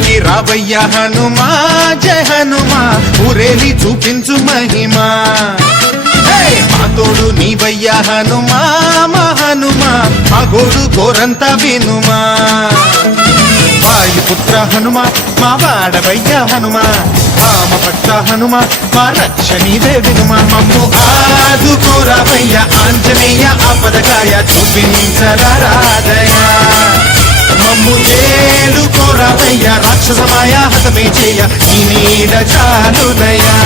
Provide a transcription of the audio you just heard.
దిగి రావయ్య హనుమా జయ హనుమా ఊరేలి చూపించు మహిమా మా తోడు నీవయ్య హనుమా మా హనుమా మా గోడు గోరంతా వినుమా వాయుపుత్ర హనుమా మా వాడవయ్య హనుమా రామభక్త హనుమా మా రక్షణీదే వినుమా మమ్ము ఆదుకోరావయ్య ఆంజనేయ ఆపదకాయ చూపించరాదయ మమ్ము ఏలుకోరావయ్య రాక్షసమాయ హతమే చేయ నీ నీడ చాలునయా